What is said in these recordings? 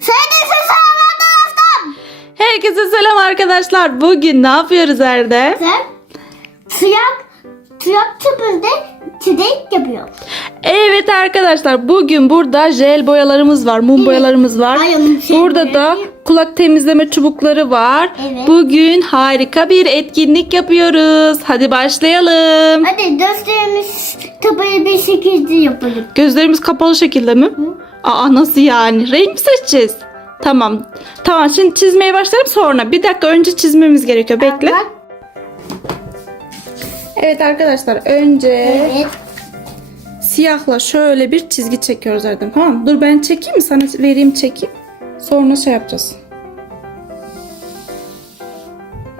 Herkese selam arkadaşlar. Herkese selam arkadaşlar. Bugün ne yapıyoruz Erde? Sen sıyak sıyak tüpünde çilek yapıyor. Evet arkadaşlar bugün burada jel boyalarımız var, mum boyalarımız var. Şey Burada da kulak temizleme çubukları var. Evet. Bugün harika bir etkinlik yapıyoruz. Hadi başlayalım. Hadi gösterimiz tabayı bir şekilde yapalım. Gözlerimiz kapalı şekilde mi? Aa nasıl yani? Renk mi seçeceğiz? Tamam. Tamam şimdi çizmeye başlayalım sonra. Bir dakika önce çizmemiz gerekiyor. Bekle. Evet arkadaşlar önce Evet. siyahla şöyle bir çizgi çekiyoruz Erdem. Tamam mı? Dur ben çekeyim mi? Sana vereyim çekeyim. Sonra şey yapacağız.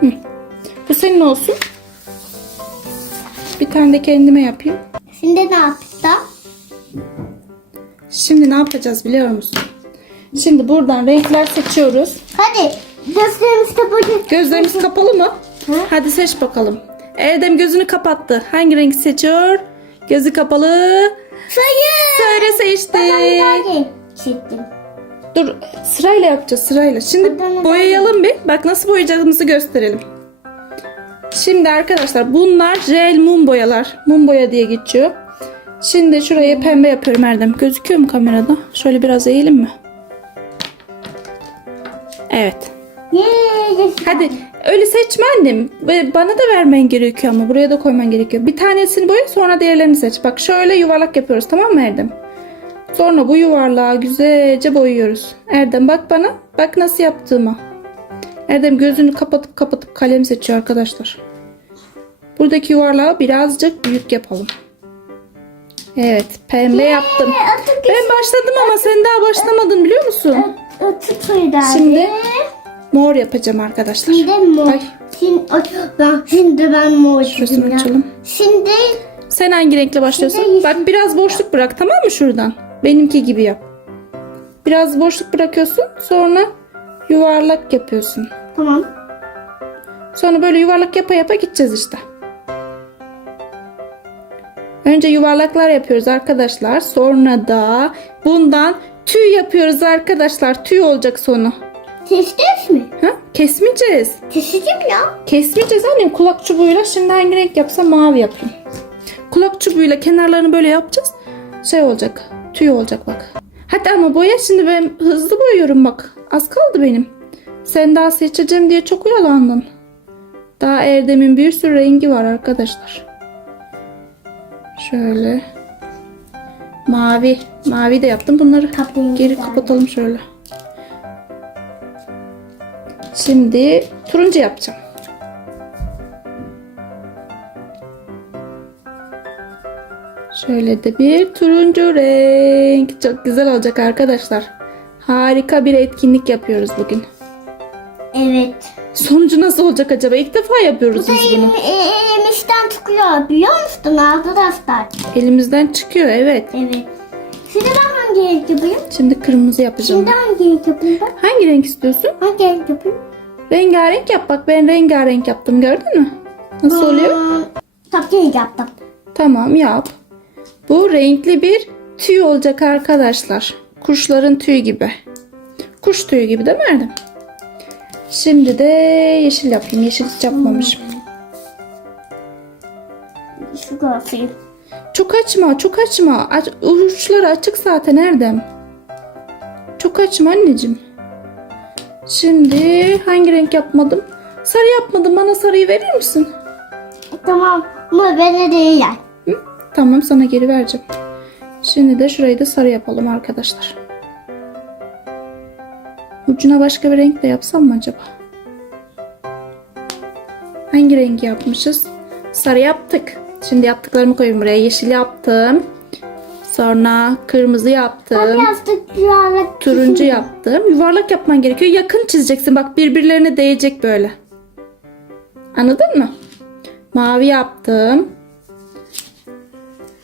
Hı. Bu senin olsun. Bir tane de kendime yapayım. Şimdi ne yapacağız? Şimdi ne yapacağız biliyor musun? Şimdi buradan renkler seçiyoruz. Hadi gösterimiz tabayı. Gözlerimiz kapalı mı? Hı. Hadi seç bakalım. Erdem gözünü kapattı. Hangi renk seçiyor? Gözü kapalı. Sayı. Sarı seçti. Ben çektim. Dur sırayla yapacağız sırayla. Şimdi boyayalım bir. Bak nasıl boyayacağımızı gösterelim. Şimdi arkadaşlar bunlar jel mum boyalar. Mum boya diye geçiyor. Şimdi şuraya pembe yapıyorum Erdem. Gözüküyor mu kamerada? Şöyle biraz eğelim mi? Evet. Hadi öyle seçme annem. Bana da vermen gerekiyor ama buraya da koyman gerekiyor. Bir tanesini boya sonra diğerlerini seç. Bak şöyle yuvarlak yapıyoruz tamam mı Erdem? Sonra bu yuvarlağı güzelce boyuyoruz. Erdem bak bana. Bak nasıl yaptığıma. Erdem gözünü kapatıp kapatıp kalem seçiyor arkadaşlar. Buradaki yuvarlağı birazcık büyük yapalım. Evet pembe yaptım. Atık Ben başladım ama sen daha başlamadın biliyor musun? Atık. Şimdi mor yapacağım arkadaşlar. Şimdi mor. Ay. Şimdi, ben, şimdi ben mor Şurasını çizdim açalım. Şimdi Sen hangi renkle başlıyorsun? Şimdi. Bak biraz boşluk bırak tamam mı şuradan? Benimki gibi yap. Biraz boşluk bırakıyorsun. Sonra yuvarlak yapıyorsun. tamam. Sonra böyle yuvarlak yapa yapa gideceğiz işte. Önce yuvarlaklar yapıyoruz arkadaşlar. Sonra da bundan tüy yapıyoruz arkadaşlar. Tüy olacak sonu. Keseceğiz mi? Ha? Kesmeyeceğiz. Keseceğim ya. Kesmeyeceğiz annem kulak çubuğuyla. Şimdi hangi renk yapsam mavi yapayım. Kulak çubuğuyla kenarlarını böyle yapacağız. Şey olacak. Tüy olacak bak. Hadi ama boya şimdi ben hızlı boyuyorum bak. Az kaldı benim. Sen daha seçeceğim diye çok oyalandın. Daha Erdem'in bir sürü rengi var arkadaşlar. Şöyle. Mavi. Mavi de yaptım. Bunları Kapıyı geri güzel. kapatalım şöyle. Şimdi turuncu yapacağım. Şöyle de bir turuncu renk. Çok güzel olacak arkadaşlar. Harika bir etkinlik yapıyoruz bugün. Evet. Sonucu nasıl olacak acaba? İlk defa yapıyoruz Bu da biz bunu. elim, e, elimizden çıkıyor biliyor musun arkadaşlar? Elimizden çıkıyor evet. Evet. Şimdi ben hangi renk yapayım? Şimdi kırmızı yapacağım. Şimdi hangi renk yapayım ben? Hangi renk istiyorsun? Hangi renk yapayım? Rengarenk yap bak ben rengarenk yaptım gördün mü? Nasıl oluyor? Hmm, Tatlı renk yaptım. Tamam yap. Bu renkli bir tüy olacak arkadaşlar. Kuşların tüyü gibi. Kuş tüyü gibi değil mi Erdem? Şimdi de yeşil yapayım. Yeşil hiç yapmamışım. Şu göstereyim. Çok açma, çok açma. Aç, uçları açık zaten Erdem. Çok açma anneciğim. Şimdi hangi renk yapmadım? Sarı yapmadım. Bana sarıyı verir misin? Tamam. Ama bana değil. Hı? Tamam sana geri vereceğim. Şimdi de şurayı da sarı yapalım arkadaşlar. Ucuna başka bir renk de yapsam mı acaba? Hangi rengi yapmışız? Sarı yaptık. Şimdi yaptıklarımı koyayım buraya. Yeşil yaptım. Sonra kırmızı yaptım. Da yuvarlak. Turuncu yaptım. Yuvarlak yapman gerekiyor. Yakın çizeceksin. Bak birbirlerine değecek böyle. Anladın mı? Mavi yaptım.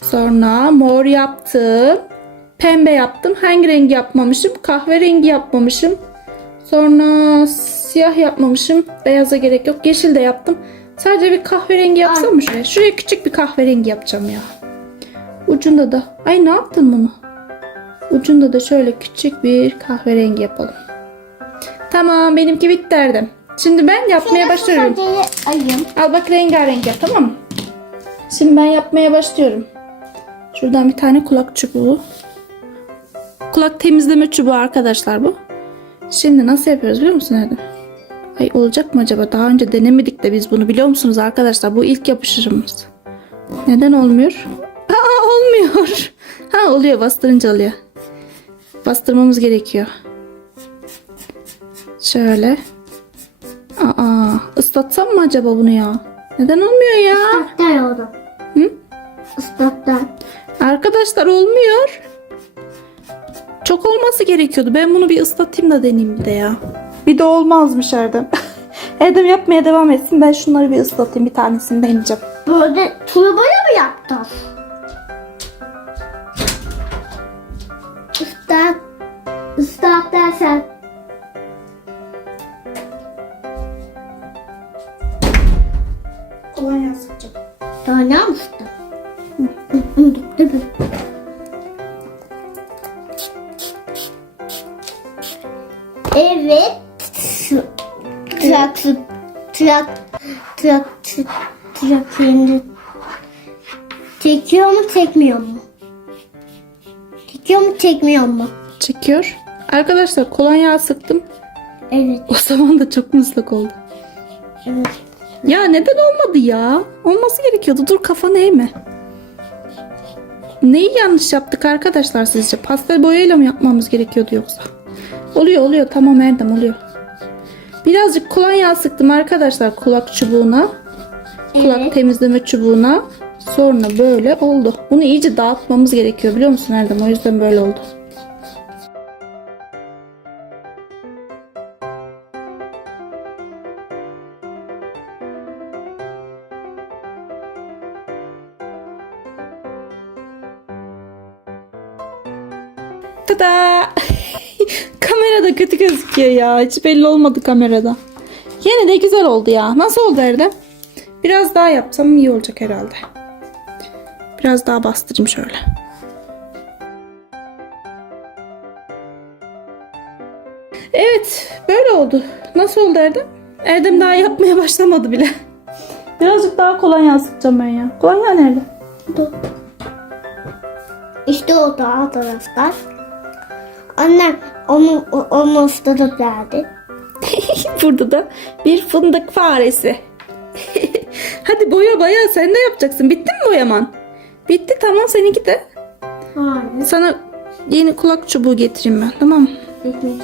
Sonra mor yaptım. Pembe yaptım. Hangi rengi yapmamışım? Kahverengi yapmamışım. Sonra siyah yapmamışım. Beyaza gerek yok. Yeşil de yaptım. Sadece bir kahverengi yapsam mı şuraya? Şuraya küçük bir kahverengi yapacağım ya. Ucunda da. Ay ne yaptın bunu? Ucunda da şöyle küçük bir kahverengi yapalım. Tamam benimki bitti Erdem. Şimdi ben yapmaya başlıyorum. Sadece ayım. Al bak rengarenk yap tamam mı? Şimdi ben yapmaya başlıyorum. Şuradan bir tane kulak çubuğu. Kulak temizleme çubuğu arkadaşlar bu. Şimdi nasıl yapıyoruz biliyor musun Erdem? Ay olacak mı acaba? Daha önce denemedik de biz bunu biliyor musunuz arkadaşlar? Bu ilk yapışırımız. Neden olmuyor? Aa olmuyor. Ha oluyor bastırınca oluyor. Bastırmamız gerekiyor. Şöyle. Aa ıslatsam mı acaba bunu ya? Neden olmuyor ya? Islaklar oldu. Hı? Islaklar. Arkadaşlar olmuyor. Çok olması gerekiyordu. Ben bunu bir ıslatayım da deneyeyim bir de ya. Bir de olmazmış Erdem. Erdem yapmaya devam etsin. Ben şunları bir ıslatayım. Bir tanesini deneyeceğim. Böyle turbayla mı yaptın? Islak. Islak dersen. Evet. Trak trak trak trak trak çekiyor mu çekmiyor mu? Çekiyor mu çekmiyor mu? Çekiyor. Arkadaşlar kolonya sıktım. Evet. O zaman da çok musluk oldu. Evet. Ya neden olmadı ya? Olması gerekiyordu. Dur kafanı eğme. Neyi yanlış yaptık arkadaşlar sizce? Pastel boyayla mı yapmamız gerekiyordu yoksa? Oluyor oluyor tamam Erdem oluyor. Birazcık kolonya sıktım arkadaşlar kulak çubuğuna. Kulak Evet. temizleme çubuğuna. Sonra böyle oldu. Bunu iyice dağıtmamız gerekiyor biliyor musun Erdem? O yüzden böyle oldu. Tada! Kamerada kötü gözüküyor ya. Hiç belli olmadı kamerada. Yine de güzel oldu ya. Nasıl oldu Erdem? Biraz daha yapsam iyi olacak herhalde. Biraz daha bastırayım şöyle. Evet, böyle oldu. Nasıl oldu Erdem? Erdem daha yapmaya başlamadı bile. Birazcık daha kolonya sıkacağım ben ya. Kolonya nerede? Dur. İşte o da arkadaşlar. Annem onu onu ıslatıp verdi. Burada da bir fındık faresi. Hadi boya boya sen de yapacaksın. Bitti mi boyaman? Bitti tamam seninki de. Hayır. Sana yeni kulak çubuğu getireyim ben tamam mı? Bitmedi.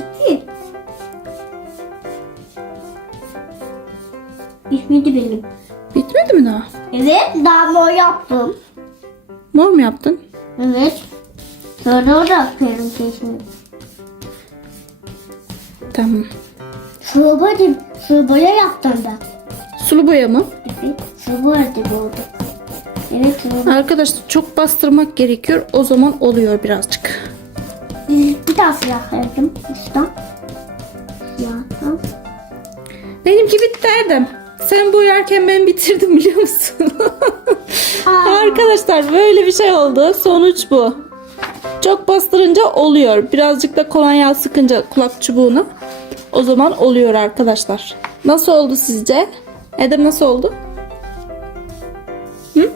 Bitmedi benim. Bitmedi mi daha? Evet daha mor yaptım. Mor mu yaptın? Evet. Sonra da yapıyorum kesin. Tamam. Şuruba değil. Şurubaya yaptım ben. Sulu boya mı? Evet. Şuruba değil oldu. Evet şuruba. Arkadaşlar çok bastırmak gerekiyor. O zaman oluyor birazcık. Bir daha silah verdim. Usta. Benimki bitti Erdem. Sen boyarken ben bitirdim biliyor musun? Arkadaşlar böyle bir şey oldu. Sonuç bu. Çok bastırınca oluyor. Birazcık da kolonya sıkınca kulak çubuğuna. O zaman oluyor arkadaşlar. Nasıl oldu sizce? Edem nasıl oldu? Hı?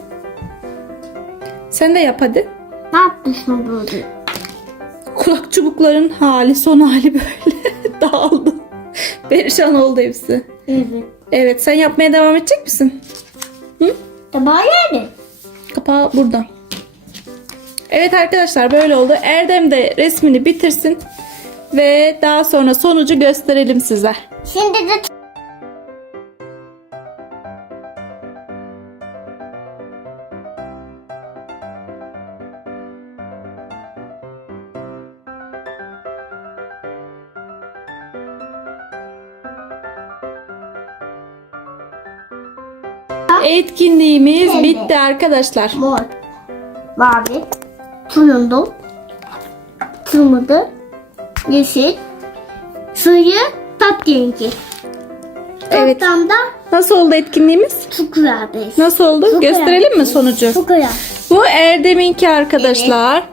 Sen de yap hadi. Ne yapmışsın böyle? Kulak çubukların hali son hali böyle dağıldı. Perişan oldu hepsi. Evet. Evet sen yapmaya devam edecek misin? Tabağı nerede? Kapağı burada. Evet arkadaşlar böyle oldu. Erdem de resmini bitirsin. Ve daha sonra sonucu gösterelim size. Şimdi de Etkinliğimiz Evet. bitti arkadaşlar. mor, mavi, turundu, kırmızı, yeşil, suyu, tatlı Evet. Toplamda Nasıl oldu etkinliğimiz? çok güzel bir. Nasıl oldu? Çok Gösterelim mi sonucu? Çok güzel. Bu Erdem'inki arkadaşlar.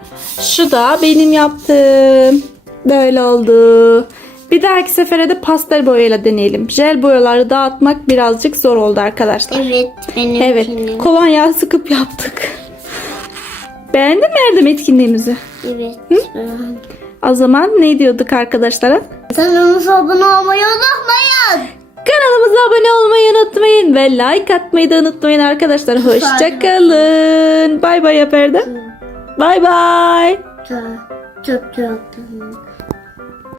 Şu da benim yaptığım. Böyle oldu. Bir dahaki sefere de pastel boyayla deneyelim. Jel boyaları dağıtmak birazcık zor oldu arkadaşlar. Evet benim Evet. Kolonya sıkıp yaptık. Beğendin mi Erdem etkinliğimizi? Evet. O zaman ne diyorduk arkadaşlara? Kanalımıza abone olmayı unutmayın. Kanalımıza abone olmayı unutmayın ve like atmayı da unutmayın arkadaşlar. Hoşçakalın. Bay bay yap Erdem. Bay bay. Çok çok çok.